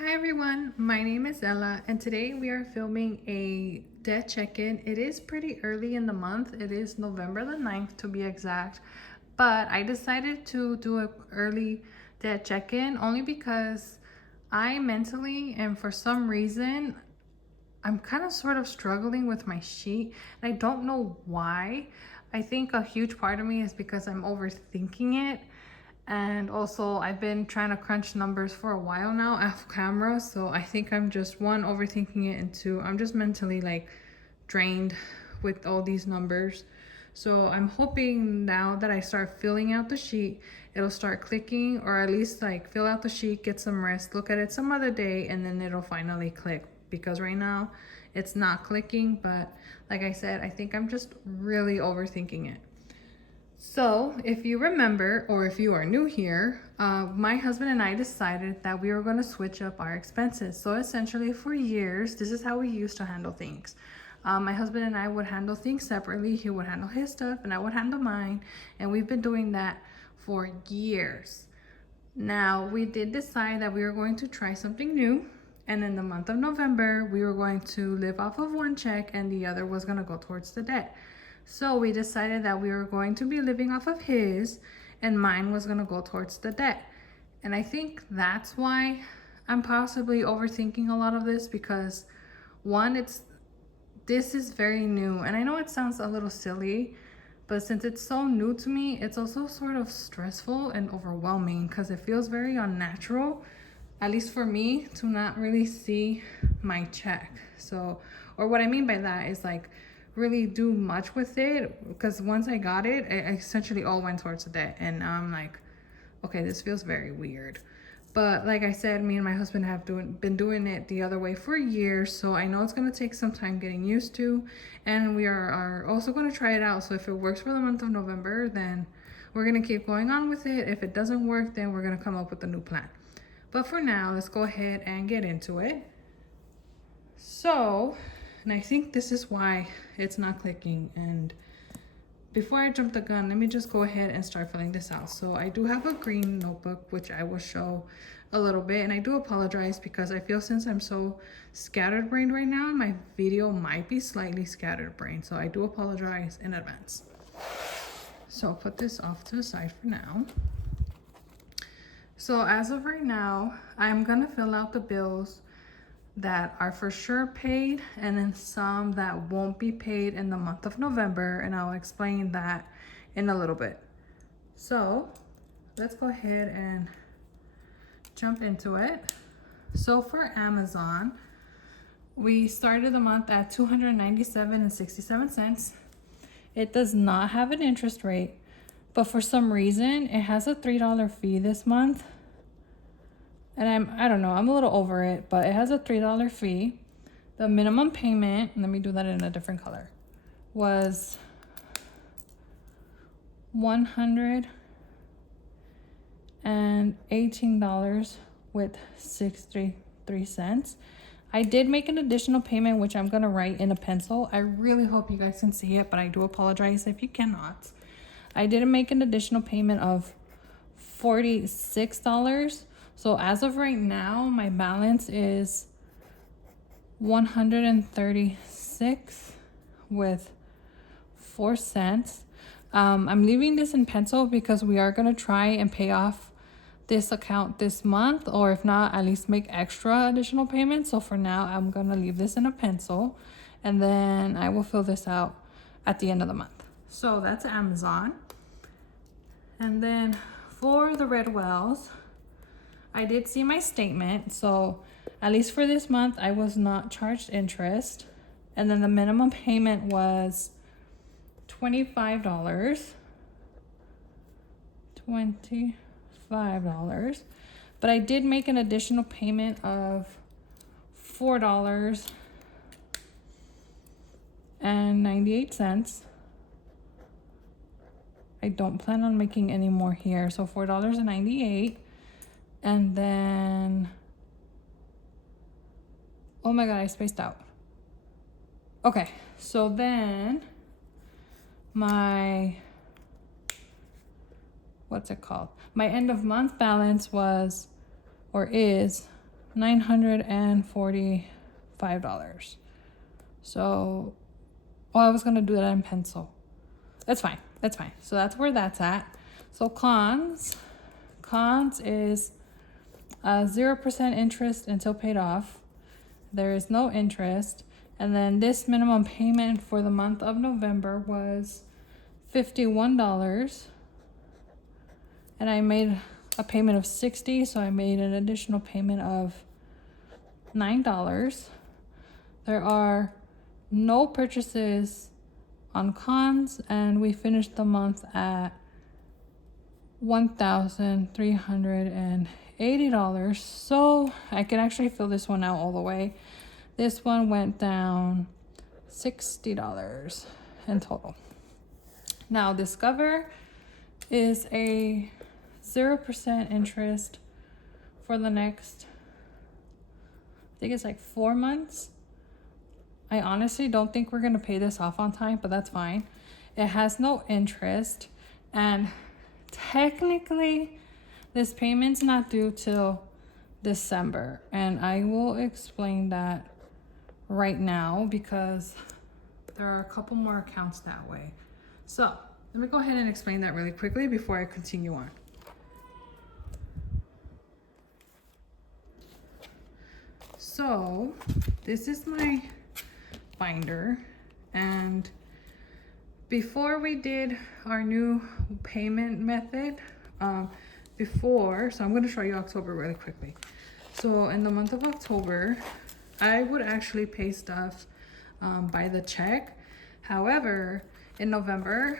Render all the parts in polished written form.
Hi everyone, my name is Ella and today we are filming a debt check-in. It is pretty early in the month. It is November the 9th to be exact, but I decided to do an early debt check-in only because I mentally and for some reason I'm kind of sort of struggling with my sheet and I don't know why. I think a huge part of me is because I'm overthinking it. And also I've been trying to crunch numbers for a while now off camera. So I think I'm just one, overthinking it, and two, I'm just mentally like drained with all these numbers. So I'm hoping now that I start filling out the sheet, it'll start clicking, or at least like fill out the sheet, get some rest, look at it some other day, and then it'll finally click. Because right now it's not clicking, but like I said, I think I'm just really overthinking it. So, if you remember, or if you are new here, my husband and I decided that we were going to switch up our expenses. So, essentially, for years, this is how we used to handle things. My husband and I would handle things separately. He would handle his stuff, and I would handle mine. And we've been doing that for years. Now, we did decide that we were going to try something new. And in the month of November, we were going to live off of one check, and the other was going to go towards the debt. So we decided that we were going to be living off of his and mine was going to go towards the debt. And I think that's why I'm possibly overthinking a lot of this, because one, this is very new and I know it sounds a little silly, but since it's so new to me, it's also sort of stressful and overwhelming because it feels very unnatural, at least for me, to not really see my check. So, or what I mean by that is like really do much with it, because once I got it, it essentially all went towards the debt. And now I'm like, okay, this feels very weird. But like I said, me and my husband have been doing it the other way for years. So I know it's going to take some time getting used to. And we are also going to try it out. So if it works for the month of November, then we're going to keep going on with it. If it doesn't work, then we're going to come up with a new plan. But for now, let's go ahead and get into it. So, and I think this is why it's not clicking. And before I jump the gun, let me just go ahead and start filling this out. So I do have a green notebook, which I will show a little bit. And I do apologize because I feel since I'm so scatterbrained right now, my video might be slightly scatterbrained. So I do apologize in advance. So I'll put this off to the side for now. So as of right now, I'm gonna fill out the bills that are for sure paid and then some that won't be paid in the month of November, and I'll explain that in a little bit. So let's go ahead and jump into it. So for Amazon, we started the month at $297.67. It does not have an interest rate, but for some reason it has a $3 fee this month. And I don't know, I'm a little over it, but it has a $3 fee. The minimum payment, let me do that in a different color, was $118 with 63 cents. I did make an additional payment, which I'm gonna write in a pencil. I really hope you guys can see it, but I do apologize if you cannot. I did make an additional payment of $46. So as of right now, my balance is 136 with 4 cents. I'm leaving this in pencil because we are gonna try and pay off this account this month, or if not, at least make extra additional payments. So for now, I'm gonna leave this in a pencil, and then I will fill this out at the end of the month. So that's Amazon. And then for the Redwells, I did see my statement. So at least for this month, I was not charged interest. And then the minimum payment was $25. $25. But I did make an additional payment of $4.98. I don't plan on making any more here. So $4.98. And then, oh my God, I spaced out. Okay, so then my, what's it called? My end of month balance was, or is $945. So, oh, I was gonna do that in pencil. That's fine. That's fine. So that's where that's at. So cons is 0% interest until paid off. There is no interest. And then this minimum payment for the month of November was $51. And I made a payment of $60, so I made an additional payment of $9. There are no purchases on cons, and we finished the month at $1,380. So I can actually fill this one out all the way. This one went down $60 in total. Now Discover is a 0% interest for the next, I think it's like 4 months. I honestly don't think we're gonna pay this off on time, but that's fine. It has no interest, and technically this payment's not due till December, and I will explain that right now because there are a couple more accounts that way. So let me go ahead and explain that really quickly before I continue on. So this is my binder, and before we did our new payment method, so I'm going to show you October really quickly. So in the month of October, I would actually pay stuff by the check. However, in November,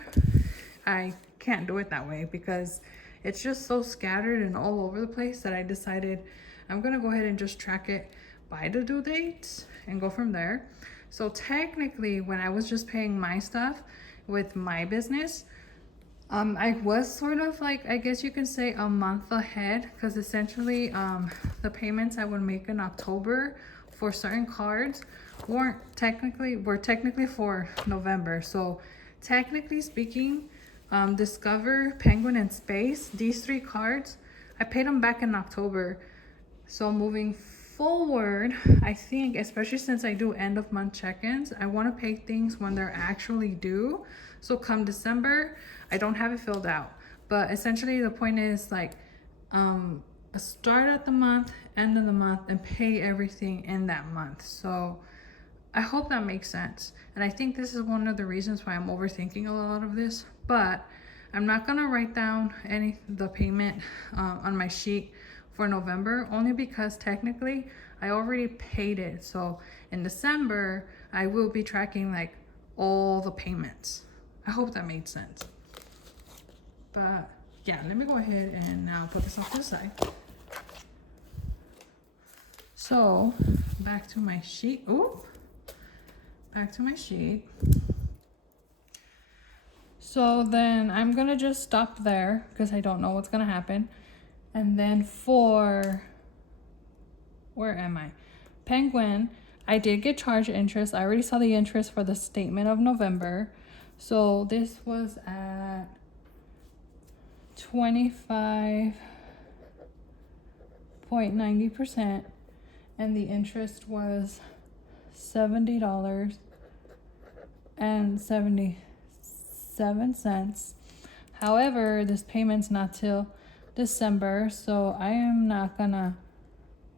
I can't do it that way because it's just so scattered and all over the place that I decided I'm going to go ahead and just track it by the due dates and go from there. So technically, when I was just paying my stuff with my business, I was sort of like, I guess you can say a month ahead, because essentially the payments I would make in October for certain cards were technically for November. So technically speaking, Discover, Penguin, and Space, these 3 cards, I paid them back in October. So moving forward, I think, especially since I do end of month check-ins, I want to pay things when they're actually due. So come December, I don't have it filled out. But essentially the point is like, start at the month, end of the month, and pay everything in that month. So I hope that makes sense. And I think this is one of the reasons why I'm overthinking a lot of this. But I'm not gonna write down the payment on my sheet for November, only because technically I already paid it. So in December, I will be tracking like all the payments. I hope that made sense. But yeah, let me go ahead and now put this off to the side. So back to my sheet. Back to my sheet. So then I'm gonna just stop there because I don't know what's gonna happen. And then for, where am I? Penguin, I did get charged interest. I already saw the interest for the statement of November. So this was at 25.90%, and the interest was $70.77. However, this payment's not till December, so I am not gonna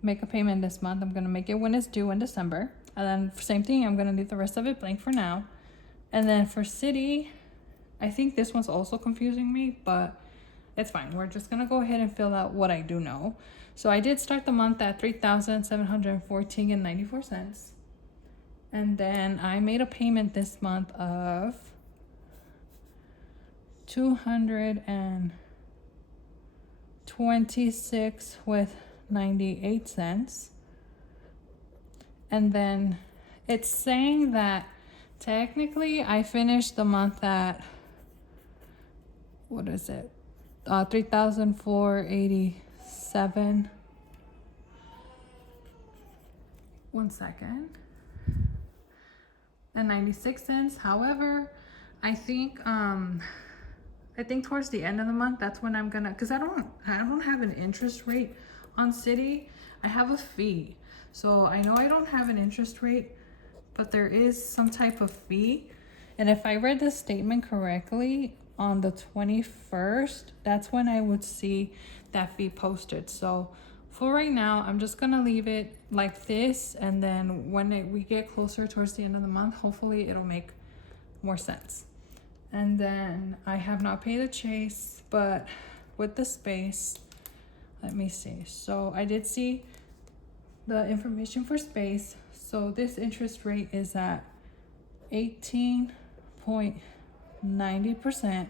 make a payment this month. I'm gonna make it when it's due in December, and then same thing, I'm gonna leave the rest of it blank for now. And then for City, I think this one's also confusing me, but it's fine. We're just gonna go ahead and fill out what I do know. So I did start the month at $3,714.94, and then I made a payment this month of $226.98. And then it's saying that technically I finished the month at, what is it? 3,487. 1 second. And 96 cents. However, I think towards the end of the month, that's when I'm gonna, because I don't have an interest rate on Citi, I have a fee. So I know I don't have an interest rate, but there is some type of fee. And if I read the statement correctly, on the 21st, that's when I would see that fee posted. So for right now, I'm just gonna leave it like this, and then when we get closer towards the end of the month, hopefully it'll make more sense. And then I have not paid the Chase, but with the Space, let me see. So I did see the information for Space. So this interest rate is at 18.90%,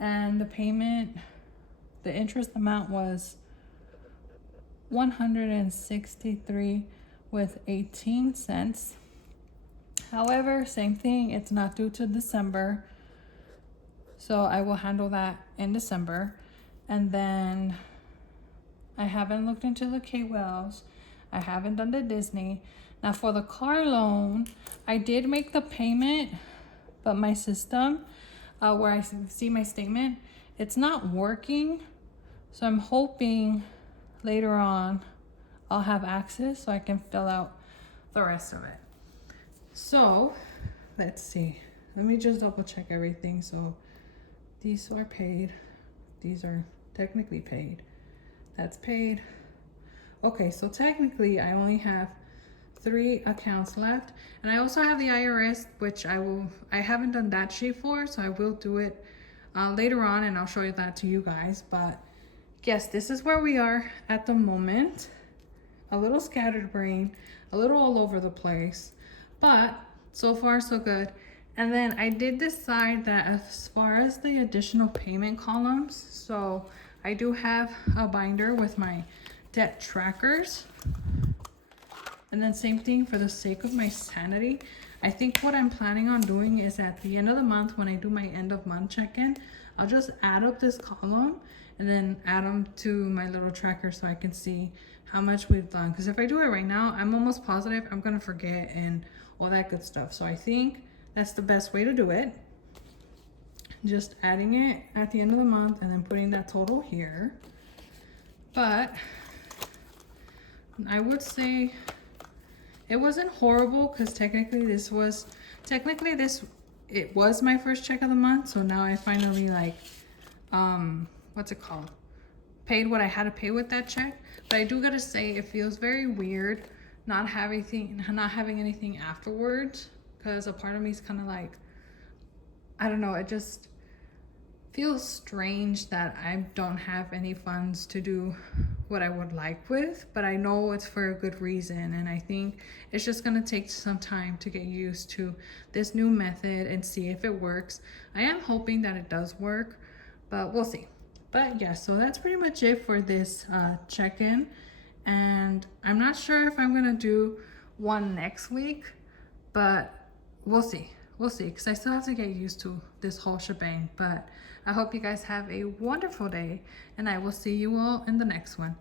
and the payment, the interest amount was 163 with 18 cents. However, same thing, it's not due to December, so I will handle that in December. And then I haven't looked into the K-Wells. I haven't done the Disney. Now for the car loan, I did make the payment, but my system, where I see my statement, it's not working. So I'm hoping later on I'll have access so I can fill out the rest of it. So let's see. Let me just double check everything. So these are paid. These are technically paid. That's paid. Okay, so technically I only have 3 accounts left, and I also have the IRS, which I haven't done that sheet for, so I will do it later on, and I'll show you that to you guys. But yes, this is where we are at the moment. A little scattered brain, a little all over the place, but so far so good. And then I did decide that as far as the additional payment columns, so I do have a binder with my debt trackers. And then same thing, for the sake of my sanity, I think what I'm planning on doing is at the end of the month, when I do my end of month check-in, I'll just add up this column and then add them to my little tracker so I can see how much we've done. Because if I do it right now, I'm almost positive I'm gonna forget and all that good stuff. So I think that's the best way to do it. Just adding it at the end of the month and then putting that total here. But I would say it wasn't horrible, because technically it was my first check of the month. So now I finally what's it called? Paid what I had to pay with that check. But I do gotta say it feels very weird not having anything afterwards, because a part of me is kind of like, I don't know, it just feels strange that I don't have any funds to do what I would like with, but I know it's for a good reason, and I think it's just gonna take some time to get used to this new method and see if it works. I am hoping that it does work, but we'll see. But yeah, so that's pretty much it for this check-in, and I'm not sure if I'm gonna do one next week, but we'll see, because I still have to get used to this whole shebang. But I hope you guys have a wonderful day, and I will see you all in the next one.